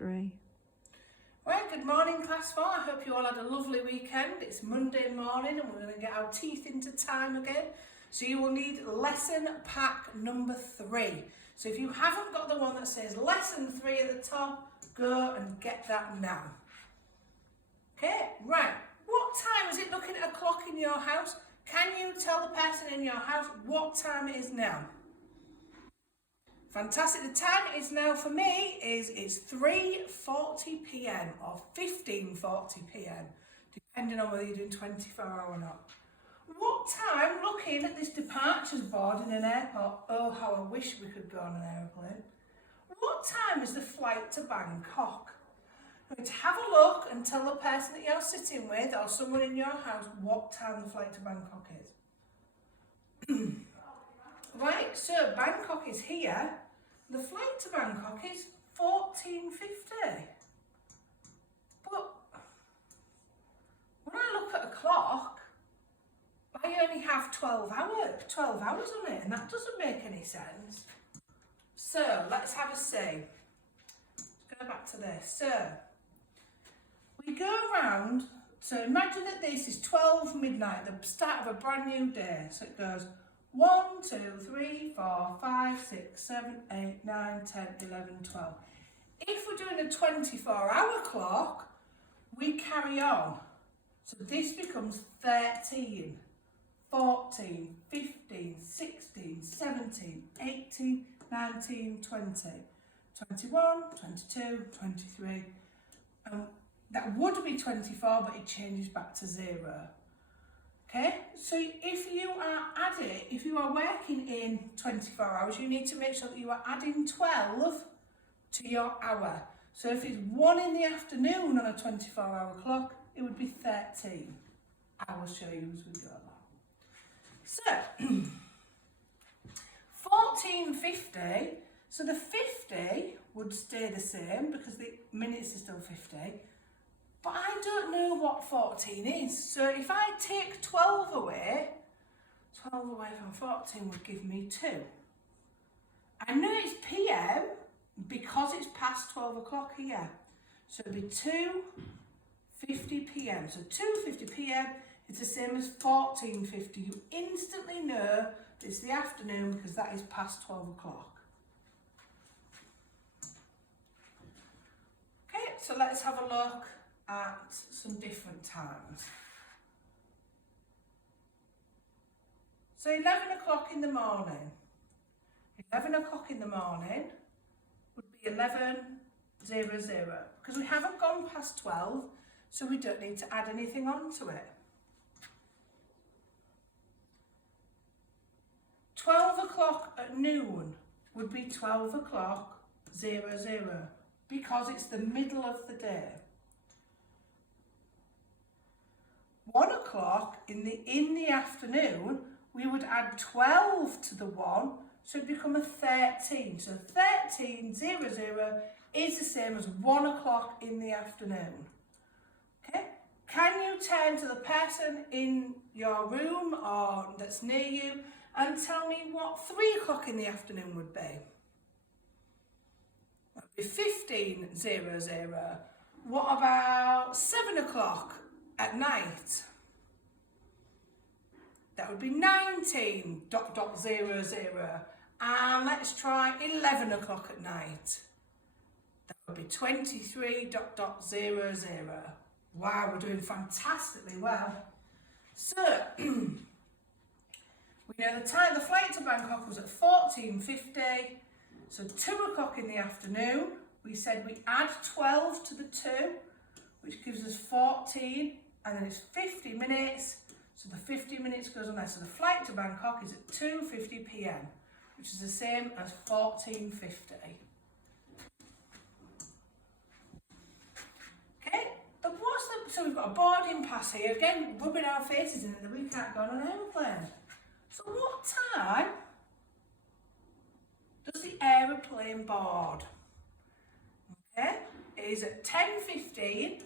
3. Right, good morning class 4. I hope you all had a lovely weekend. It's Monday morning and we're going to get our teeth into time again. So you will need lesson pack number 3. So if you haven't got the one that says lesson 3 at the top, go and get that now. Okay, right. What time is it looking at a clock in your house? Can you tell the person in your house what time it is now? Fantastic. The time it is now for me is it's 3:40 p.m. or 15:40 p.m. depending on whether you're doing 24 hour or not. What time, looking at this departures board in an airport, oh how I wish we could go on an aeroplane. What time is the flight to Bangkok? I'm going to have a look and tell the person that you're sitting with or someone in your house what time the flight to Bangkok is. Right, so Bangkok is here. The flight to Bangkok is 14:50. But when I look at a clock, I only have 12 hours on it, and that doesn't make any sense. So let's have a see. Let's go back to this. So we go around. So imagine that this is 12 midnight, the start of a brand new day. So it goes 1, 2, 3, 4, 5, 6, 7, 8, 9, 10, 11, 12. If we're doing a 24-hour clock, we carry on. So this becomes 13, 14, 15, 16, 17, 18, 19, 20, 21, 22, 23. That would be 24, but it changes back to 0. Okay, so if you are working in 24 hours, you need to make sure that you are adding 12 to your hour. So if it's 1 in the afternoon on a 24-hour clock, it would be 13. I will show you as we go along. So, 14:50, so the 50 would stay the same because the minutes are still 50. But I don't know what 14 is. So if I take 12 away from 14 would give me 2. I know it's PM because it's past 12 o'clock here. So it'll be 2:50 PM. So 2:50 PM is the same as 14:50. You instantly know it's the afternoon because that is past 12 o'clock. Okay, so let's have a look at some different times. So 11 o'clock in the morning. 11 o'clock in the morning would be 11:00 because we haven't gone past 12, so we don't need to add anything onto it. 12 o'clock at noon would be 12 o'clock 00 because it's the middle of the day. 1 o'clock in the afternoon, we would add 12 to the 1, so it'd become a 13. So 13:00 is the same as 1 o'clock in the afternoon. Okay? Can you turn to the person in your room or that's near you and tell me what 3 o'clock in the afternoon would be? That would be 15:00. What about 7 o'clock at night? That would be 19:00. And let's try 11 o'clock at night. That would be 23:00. Wow, we're doing fantastically well. So, we know the time the flight to Bangkok was at 14:50. So 2 o'clock in the afternoon, we said we add 12 to the 2, which gives us 14, and then it's 50 minutes. So the 50 minutes goes on there. So the flight to Bangkok is at 2:50 PM, which is the same as 14:50. Okay, but so we've got a boarding pass here, again, rubbing our faces in it that we can't go on an aeroplane. So what time does the aeroplane board? Okay, it is at 10:15,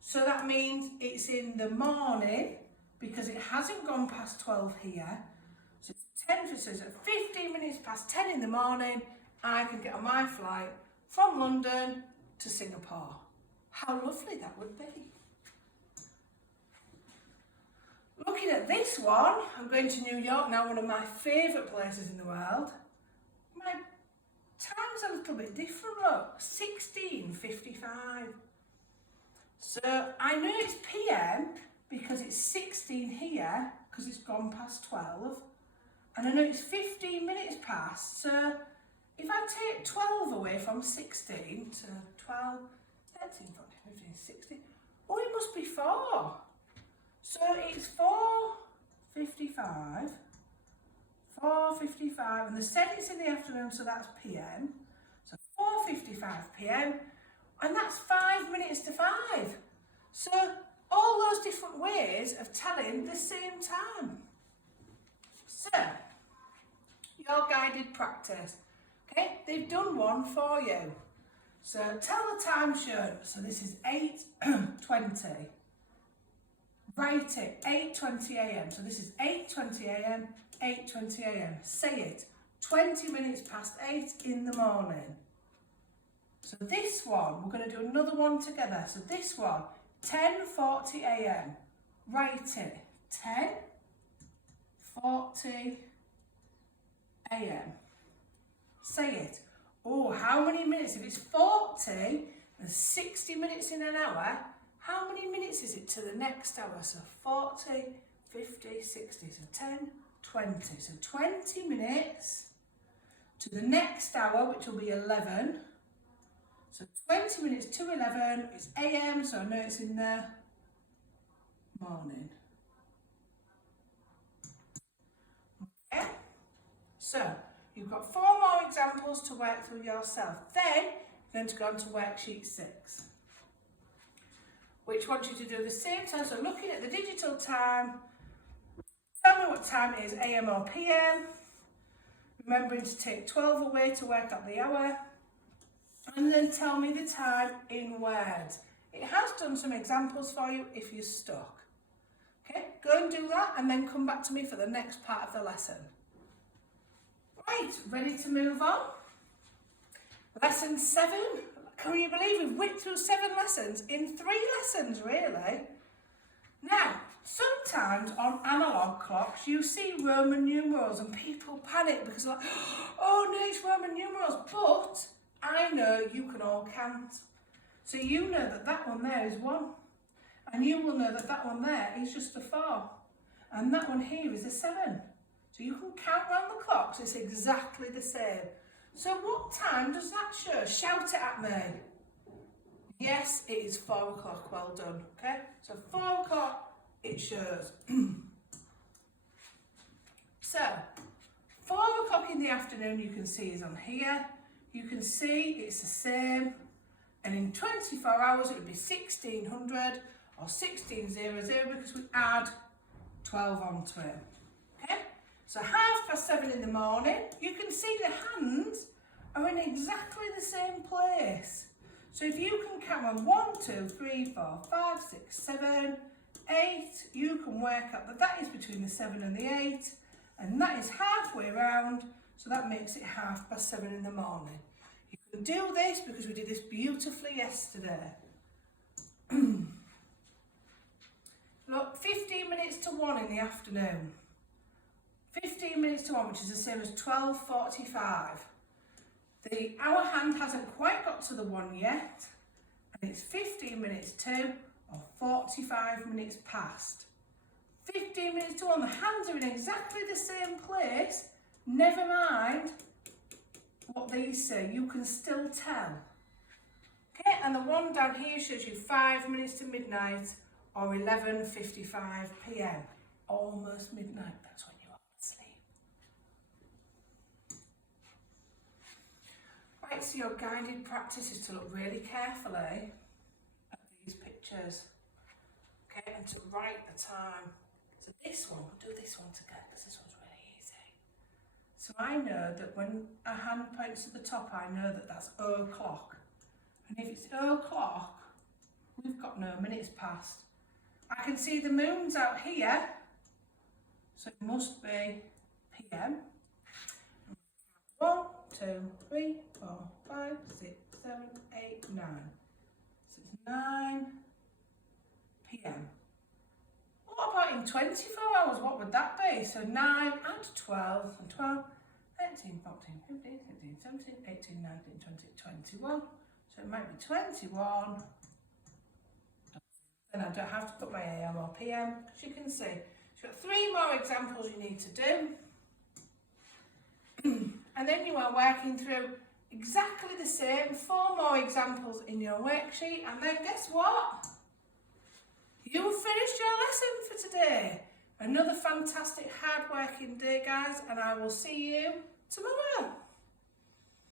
so that means it's in the morning, because it hasn't gone past 12 here. So it's 10, so it's at 15 minutes past 10 in the morning, I can get on my flight from London to Singapore. How lovely that would be. Looking at this one, I'm going to New York now, one of my favourite places in the world. My time's a little bit different, look, 16:55. So I know it's PM because it's 16 here, because it's gone past 12. And I know it's 15 minutes past, so if I take 12 away from 16 to 12, 13, 14, 15, 16, oh, it must be 4. So it's 4:55, 4:55, and they said it's in the afternoon, so that's PM. So 4:55 PM, and that's 5 minutes to 5. So all those different ways of telling the same time. So, your guided practice. Okay, they've done one for you. So tell the time shown. So this is 8:20. Write it, 8:20 a.m. So this is 8:20 a.m., 8:20 a.m. Say it, 20 minutes past 8 in the morning. So this one, we're going to do another one together. So this one, 10:40 a.m. Write it, 10:40 a.m. Say it. Oh, how many minutes? If it's 40 and 60 minutes in an hour, how many minutes is it to the next hour? So 40, 50, 60, so 10, 20. So 20 minutes to the next hour, which will be 11. So 20 minutes to 11 is AM, so I know it's in the morning. Okay, so you've got 4 more examples to work through yourself. Then you're going to go on to worksheet 6, which wants you to do the same time. So looking at the digital time, tell me what time it is, AM or PM. Remembering to take 12 away to work out the hour. And then tell me the time in words. It has done some examples for you if you're stuck. Okay, go and do that and then come back to me for the next part of the lesson. Right, ready to move on? Lesson 7. Can you believe we've whipped through 7 lessons in 3 lessons, really? Now, sometimes on analogue clocks, you see Roman numerals and people panic because they're like, oh no, it's Roman numerals, but I know you can all count. So you know that that one there is 1. And you will know that that one there is just a 4. And that one here is a 7. So you can count round the clocks, it's exactly the same. So what time does that show? Shout it at me. Yes, it is 4 o'clock, well done. Okay, so 4 o'clock it shows. So, 4 o'clock in the afternoon you can see is on here. You can see it's the same. And in 24 hours it would be 1600 or 1600 because we add 12 onto it. Okay? So 7:30 in the morning, you can see the hands are in exactly the same place. So if you can count on 1, 2, 3, 4, 5, 6, 7, 8, you can work out that that is between the 7 and the 8, and that is halfway round, so that makes it 7:30 in the morning. You can do this because we did this beautifully yesterday. Look, 15 minutes to 1 in the afternoon. 15 minutes to 1, which is the same as 12:45. The hour hand hasn't quite got to the 1 yet, and it's 15 minutes to, or 45 minutes past. 15 minutes to 1, the hands are in exactly the same place, never mind what these say, you can still tell. Okay, and the one down here shows you 5 minutes to midnight, or 11:55 PM, almost midnight, that's when you're asleep. Right, so your guided practice is to look really carefully at these pictures, okay, and to write the time. So this one, we'll do this one together because this one's really easy. So I know that when a hand points to the top, I know that that's 0 o'clock. And if it's 0 o'clock, we've got no minutes past. I can see the moon's out here, so it must be PM. 1, 2, 3, 4, 5, 6, 7, 8, 9. So it's 9 p.m. What about in 24 hours? What would that be? So 9 and 12, and 12, 13, 14, 15, 16, 17, 18, 19, 20, 21. So it might be 21. Then I don't have to put my AM or PM, as you can see. So you've got 3 more examples you need to do. And then you are working through exactly the same, 4 more examples in your worksheet. And then guess what? You've finished your lesson for today. Another fantastic hard working day, guys, and I will see you tomorrow.